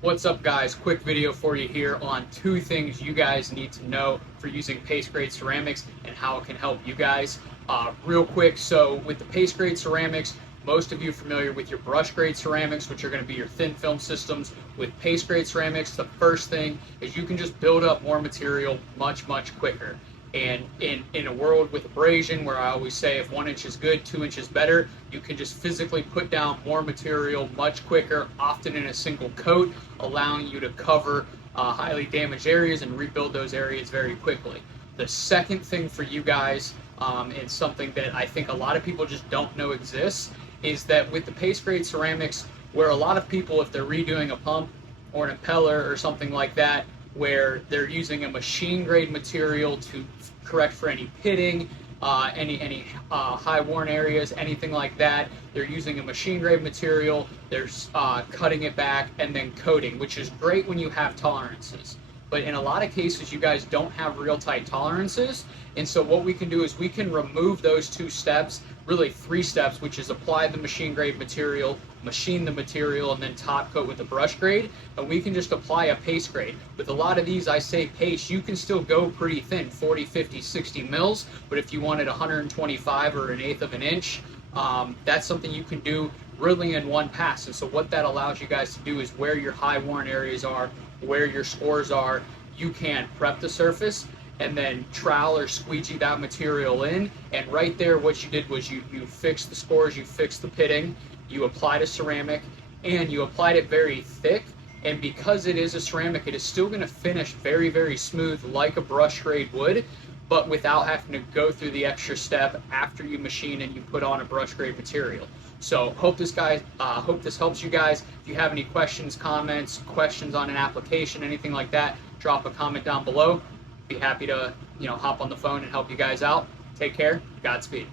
What's up, guys? Quick video for you here on 2 things you guys need to know for using paste grade ceramics and how it can help you guys. Real quick, so with the paste grade ceramics, most of you are familiar with your brush grade ceramics, which are going to be your thin film systems. With paste grade ceramics, the first thing is you can just build up more material much quicker. And in a world with abrasion, where I always say if 1 inch is good, 2 inches better, you can just physically put down more material much quicker, often in a single coat, allowing you to cover highly damaged areas and rebuild those areas very quickly. The second thing for you guys, and something that I think a lot of people just don't know exists, is that with the paste grade ceramics, where a lot of people, if they're redoing a pump or an impeller or something like that, where they're using a machine grade material to correct for any pitting, any high worn areas, anything like that. They're using a machine grade material, they're cutting it back and then coating, which is great when you have tolerances. But in a lot of cases, you guys don't have real tight tolerances. And so what we can do is we can remove those 2 steps, really 3 steps, which is apply the machine grade material, machine the material, and then top coat with the brush grade. And we can just apply a paste grade. With a lot of these, I say paste, you can still go pretty thin, 40, 50, 60 mils. But if you wanted 125 or 1/8 of an inch, that's something you can do really in one pass. And so what that allows you guys to do is where your high worn areas are, where your scores are, you can prep the surface and then trowel or squeegee that material in, and right there what you did was you fixed the scores, you fixed the pitting, you applied a ceramic, and you applied it very thick. And because it is a ceramic, it is still going to finish very smooth like a brush grade would, but without having to go through the extra step after you machine and you put on a brush grade material. So hope this helps you guys. If you have any questions, comments, questions on an application, anything like that, drop a comment down below. Be happy to hop on the phone and help you guys out. Take care. Godspeed.